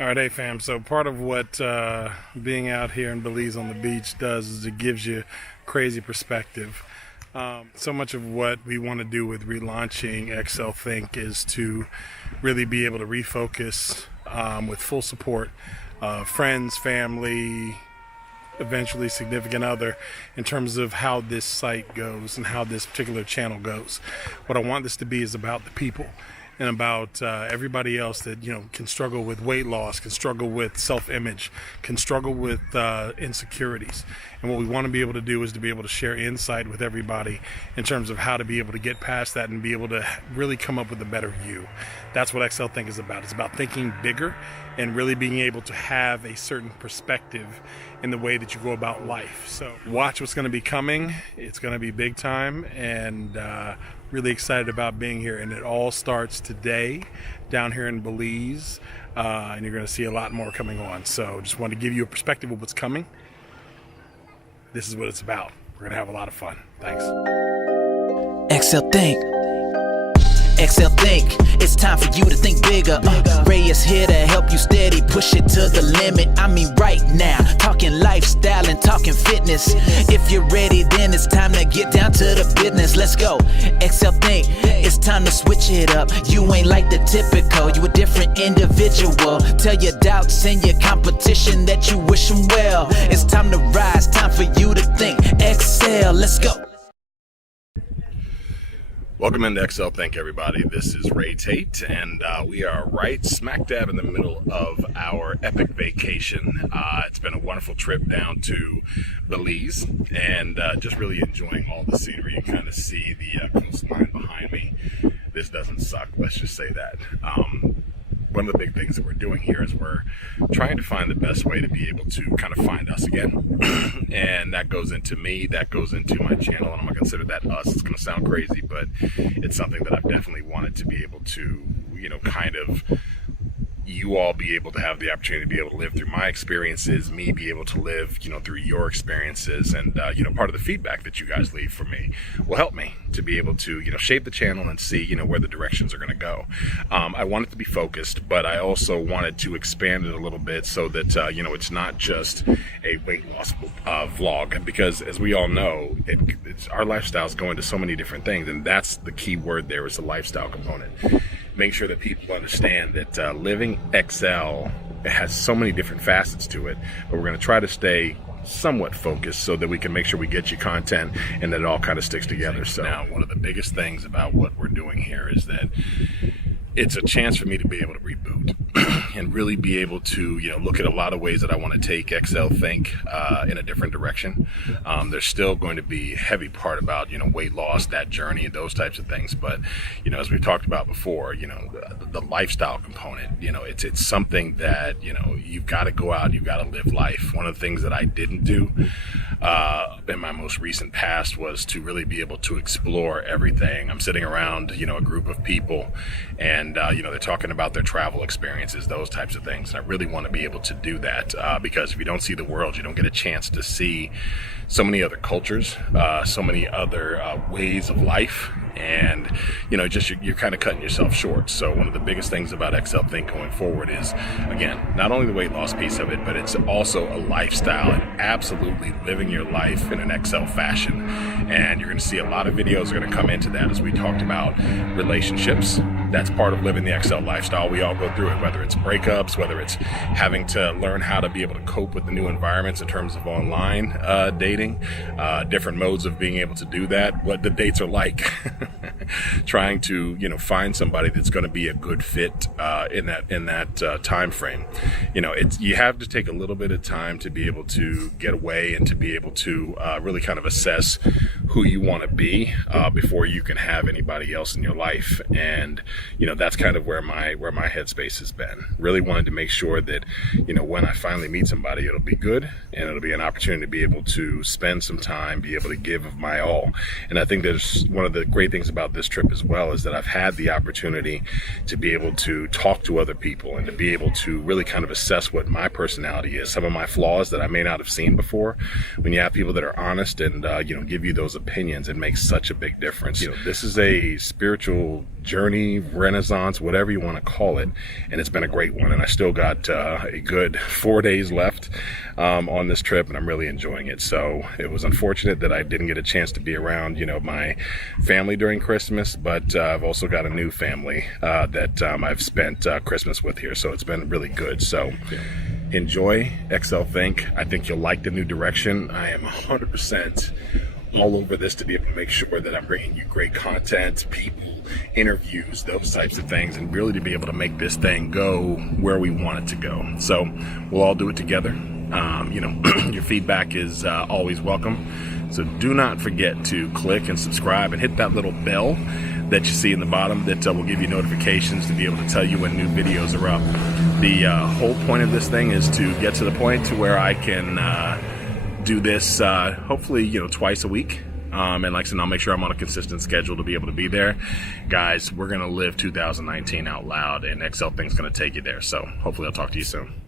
All right, hey fam. So part of what being out here in Belize on the beach does is it gives you crazy perspective. So much of what we want to do with relaunching XL Think is to really be able to refocus with full support of friends, family, eventually significant other, in terms of how this site goes and how this particular channel goes. What I want this to be is about the people and about everybody else that can struggle with weight loss, can struggle with self-image, can struggle with insecurities. And what we want to be able to do is to be able to share insight with everybody in terms of how to be able to get past that and be able to really come up with a better you. That's what XL Think is about. It's about thinking bigger and really being able to have a certain perspective in the way that you go about life. So watch what's going to be coming. It's going to be big time, and really excited about being here. And it all starts today down here in Belize, and you're going to see a lot more coming on. So just want to give you a perspective of what's coming. This is what it's about. We're going to have a lot of fun. Thanks. XL Think. XL Think, it's time for you to think bigger. Ray is here to help you steady, push it to the limit. I mean right now, talking lifestyle and talking fitness. If you're ready, then it's time to get down to the business. Let's go. XL Think, it's time to switch it up. You ain't like the typical, you a different individual. Tell your doubts and your competition that you wish them well. It's time to rise, time for you to think. XL, let's go. Welcome into XL Think, everybody. This is Ray Tate, and we are right smack dab in the middle of our epic vacation. It's been a wonderful trip down to Belize, and just really enjoying all the scenery. You kind of see the coastline behind me. This doesn't suck, let's just say that. One of the big things that we're doing here is we're trying to find the best way to be able to kind of find us again. And that goes into me, that goes into my channel, and I'm going to consider that us. It's going to sound crazy, but it's something that I've definitely wanted to be able to, kind of you all be able to have the opportunity to be able to live through my experiences, me be able to live, through your experiences, and, part of the feedback that you guys leave for me will help me to be able to, shape the channel and see, where the directions are going to go. I want it to be focused, but I also wanted to expand it a little bit so that, it's not just a weight loss vlog, because as we all know, our lifestyles go into so many different things, and that's the key word there is the lifestyle component. Make sure that people understand that living XL has so many different facets to it, but we're going to try to stay somewhat focused so that we can make sure we get you content and that it all kind of sticks together. So now, one of the biggest things about what we're doing here is that it's a chance for me to be able to reboot and really be able to, look at a lot of ways that I want to take XL Think in a different direction. There's still going to be a heavy part about, weight loss, that journey, and those types of things. But, as we've talked about before, the lifestyle component, it's something that, you've got to go out, you've got to live life. One of the things that I didn't do in my most recent past was to really be able to explore everything. I'm sitting around, a group of people, and they're talking about their travel experiences, those types of things. And I really want to be able to do that because if you don't see the world, you don't get a chance to see so many other cultures, so many other ways of life, and you're kind of cutting yourself short. So one of the biggest things about XL Think going forward is, again, not only the weight loss piece of it, but it's also a lifestyle and absolutely living your life in an XL fashion. And you're going to see a lot of videos are going to come into that as we talked about relationships. That's part of living the XL lifestyle. We all go through it, whether it's breakups, whether it's having to learn how to be able to cope with the new environments in terms of online dating, different modes of being able to do that, what the dates are like. Trying to find somebody that's going to be a good fit in that time frame. You have to take a little bit of time to be able to get away and to be able to really kind of assess who you want to be before you can have anybody else in your life. And that's kind of where my headspace has been. Really wanted to make sure that when I finally meet somebody, it'll be good and it'll be an opportunity to be able to spend some time, be able to give of my all. And I think there's one of the great things about about this trip as well is that I've had the opportunity to be able to talk to other people and to be able to really kind of assess what my personality is, some of my flaws that I may not have seen before. When you have people that are honest and give you those opinions, it makes such a big difference. This is a spiritual journey, renaissance, whatever you want to call it, and it's been a great one. And I still got a good 4 days left on this trip, and I'm really enjoying it. So it was unfortunate that I didn't get a chance to be around my family during Christmas, but I've also got a new family that I've spent Christmas with here, so it's been really good. So enjoy XL Think. I think you'll like the new direction. I am 100% all over this to be able to make sure that I'm bringing you great content, people, interviews, those types of things, and really to be able to make this thing go where we want it to go. So we'll all do it together. Your feedback is always welcome. So do not forget to click and subscribe and hit that little bell that you see in the bottom that will give you notifications to be able to tell you when new videos are up. The whole point of this thing is to get to the point to where I can do this hopefully twice a week. And like I said, I'll make sure I'm on a consistent schedule to be able to be there. Guys, we're going to live 2019 out loud, and XL Think's going to take you there. So hopefully I'll talk to you soon.